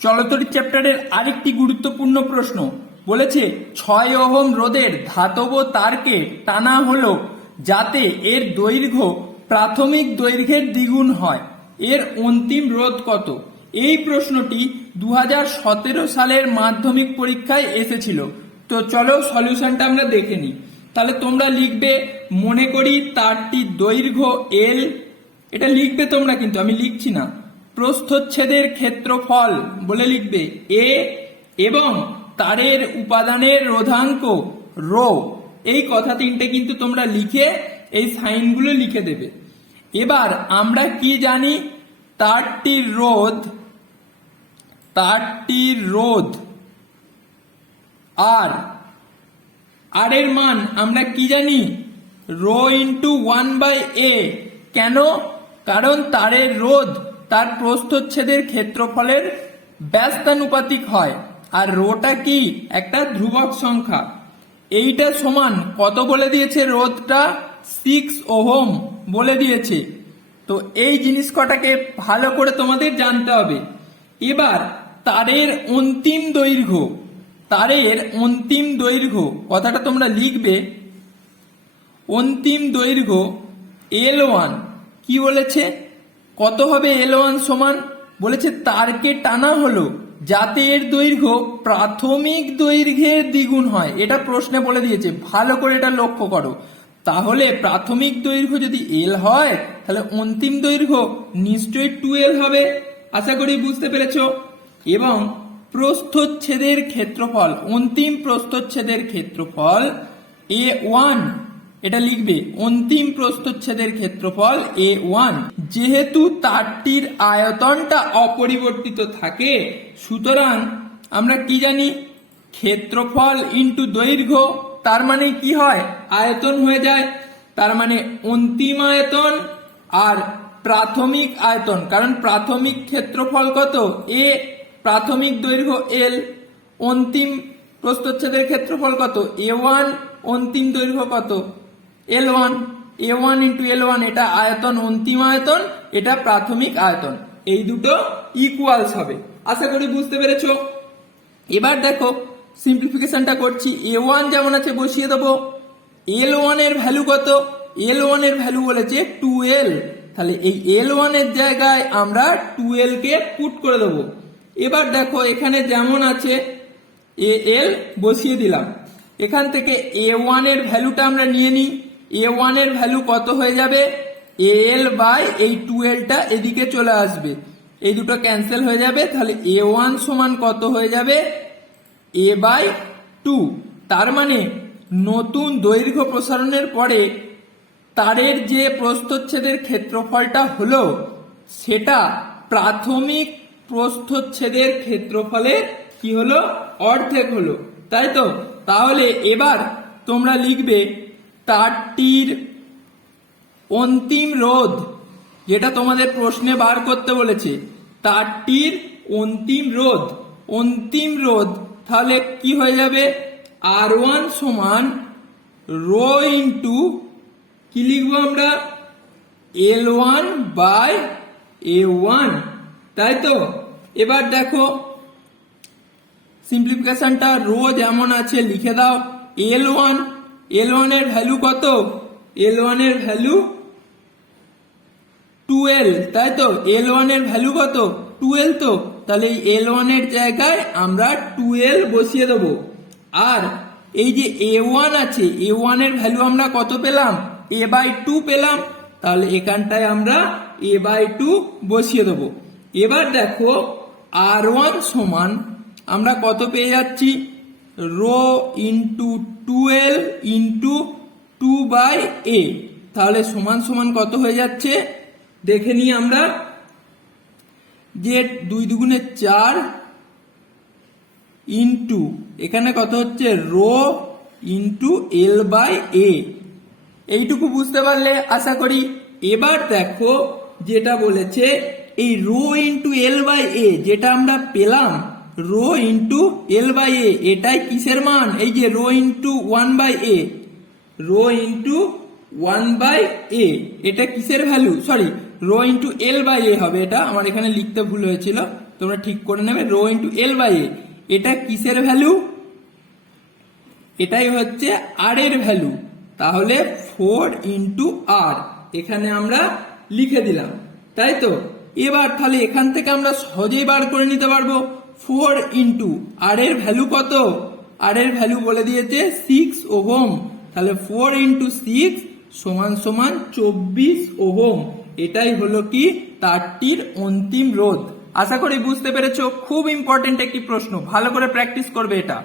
চলতরি চ্যাপ্টারের আরেকটি গুরুত্বপূর্ণ প্রশ্ন। বলেছে, ছয় ওহম রোদের ধাতব তারকে টানা হলো যাতে এর দৈর্ঘ্য প্রাথমিক দৈর্ঘ্যের দ্বিগুণ হয়। এর অন্তিম রোধ কত? এই প্রশ্নটি দু হাজার সতেরো সালের মাধ্যমিক পরীক্ষায় এসেছিল। তো চলো সলিউশনটা আমরা দেখে নিই। তাহলে তোমরা লিখবে, মনে করি তারটি দৈর্ঘ্য এল এটা লিখবে তোমরা কিন্তু, আমি লিখছি না। প্রস্থচ্ছেদের ক্ষেত্রফল বলে লিখবে এ এবং তারের উপাদানের রোধাঙ্ক রো। এই কথা তিনটে কিন্তু তোমরা লিখে এই সাইনগুলো লিখে দেবে। এবার আমরা কি জানি? তারটির রোধ তারটির রোধ। আর আর এর মান আমরা কি জানি? Rho into one by A. কেন? কারণ তারের রোধ তার প্রস্থচ্ছেদের ক্ষেত্রফলের ব্যস্তানুপাতিক হয়। আর রোটা কি? একটা ধ্রুবক সংখ্যা। এইটা সমান কত বলে দিয়েছে? রোধটা সিক্স ওহম বলে দিয়েছে। তো এই জিনিস কটাকে ভালো করে তোমাদের জানতে হবে। এবার তারের অন্তিম দৈর্ঘ্য। তারের অন্তিম দৈর্ঘ্য, কথাটা তোমরা লিখবে। অন্তিম দৈর্ঘ্য এল ওয়ান কি বলেছে? কত হবে এল ওয়ান সমান? বলেছে, তারকে টানা হলো। যাতে এর দৈর্ঘ্য প্রাথমিক দৈর্ঘ্যের দ্বিগুণ হয়। এটা প্রশ্নে বলে দিয়েছে। ভালো করে এটা লক্ষ্য করো। তাহলে প্রাথমিক দৈর্ঘ্য যদি এল হয়, তাহলে অন্তিম দৈর্ঘ্য নিশ্চয়ই টু এল হবে। আশা করি বুঝতে পেরেছ? এবং প্রস্থচ্ছেদের ক্ষেত্রফল, অন্তিম প্রস্থচ্ছেদের ক্ষেত্রফল এ ওয়ান এটা লিখবে, অন্তিম প্রস্থচ্ছেদের ক্ষেত্রফল এ ওয়ান যেহেতু তারটির আয়তনটা অপরিবর্তিত থাকে, সুতরাং আমরা কি জানি? ক্ষেত্রফল ইন্টু দৈর্ঘ্য, তার মানে কি হয়? আয়তন হয়ে যায়, তার মানে অন্তিম আয়তন আর প্রাথমিক আয়তন। কারণ প্রাথমিক ক্ষেত্রফল কত? এ প্রাথমিক দৈর্ঘ্য এল অন্তিম প্রস্থচ্ছেদের ক্ষেত্রফল কত? এ ওয়ান অন্তিম দৈর্ঘ্য কত? L one A one into L one এটা আয়তন, অন্তিম আয়তন, এটা প্রাথমিক আয়তন। এই দুটো ইকুয়ালস হবে। আশা করি বুঝতে পেরেছ? এবার দেখো সিম্পলিফিকেশনটা করছি। এ ওয়ান যেমন আছে বসিয়ে দেবো। এল ওয়ানের ভ্যালু কত? এল ওয়ানের ভ্যালু বলেছে টু এল তাহলে এই এল ওয়ানের জায়গায় আমরা টু কে পুট করে দেবো। এবার দেখো, এখানে যেমন আছে এ এল বসিয়ে দিলাম। এখান থেকে এ ওয়ানের ভ্যালুটা আমরা নিয়ে নিই। এ ওয়ানের ভ্যালু কত হয়ে যাবে? এ এল বাই এই টু এলটা এদিকে চলে আসবে। এই দুটো ক্যান্সেল হয়ে যাবে, তাহলে এ ওয়ান সমান কত হয়ে যাবে? এ বাই টু তার মানে নতুন দৈর্ঘ্য প্রসারণের পরে তারের যে প্রস্থচ্ছেদের ক্ষেত্রফলটা হলো, সেটা প্রাথমিক প্রস্থচ্ছেদের ক্ষেত্রফলের কি হলো? অর্ধেক হলো। তাই তো? তাহলে এবার তোমরা লিখবে তারটির অন্তিম রোধ, যেটা তোমাদের প্রশ্নে বার করতে বলেছে। তারটির অন্তিম রোধ অন্তিম রোধ, তাহলে কি হয়ে যাবে? আর ওয়ান সমান রো ইন্টু, কি লিখব আমরা? L one by A one, তাই তো? এবার দেখো সিম্পলিফিকেশনটা রো যেমন আছে, লিখে দাও। এল ওয়ান এল ওয়ানের ভ্যালু কত? এল ওয়ানের ভ্যালু টুয়েলভ তাই তো? এল ওয়ানের ভ্যালু কত? টুয়েলভ তো? তাহলে এই এল ওয়ানের জায়গায় আমরা টুয়েলভ বসিয়ে দেবো। আর এই যে এ ওয়ান আছে এ ওয়ানের ভ্যালু আমরা কত পেলাম? এ বাই টু পেলাম। তাহলে এখানটায় আমরা এ বাই টু বসিয়ে দেবো। এবার দেখো আর ওয়ান সমান আমরা কত পেয়ে যাচ্ছি? Rho into twelve into two by A তাহলে সমান সমান কত হয়ে যাচ্ছে? দেখে নিই আমরা। যে দুই দুগুণে চার ইন্টু এখানে কত হচ্ছে? Rho into L by A এইটুকু বুঝতে পারলে আশা করি এবার দেখো যেটা বলেছে, এই rho into L by A যেটা আমরা পেলাম rho into L by A, এটাই কিসের মান? এই যে rho into one by A, rho into one by A, এটা কিসের value? Sorry, rho into L by A হবে এটা, আমার এখানে লিখতে ভুল হয়েছিল, তোমরা ঠিক করে নেবে, rho into L by A, এটা কিসের ভ্যালু? এটাই হচ্ছে আর এর ভ্যালু, তাহলে ফোর ইন্টু আর, এখানে আমরা লিখে দিলাম, তাই তো? এবার তাহলে এখান থেকে আমরা সহজেই বার করে নিতে পারব ফোর ইন্টু আর এর ভ্যালু কত? আর এর ভ্যালু বলে দিয়েছে সিক্স ওহম। তাহলে ফোর ইন্টু সিক্স সমান সমান চব্বিশ ওহম। এটাই হলো কি? তারটির অন্তিম রোধ। আশা করি বুঝতে পেরেছ, খুব ইম্পর্টেন্ট একটি প্রশ্ন। ভালো করে প্র্যাকটিস করবে এটা।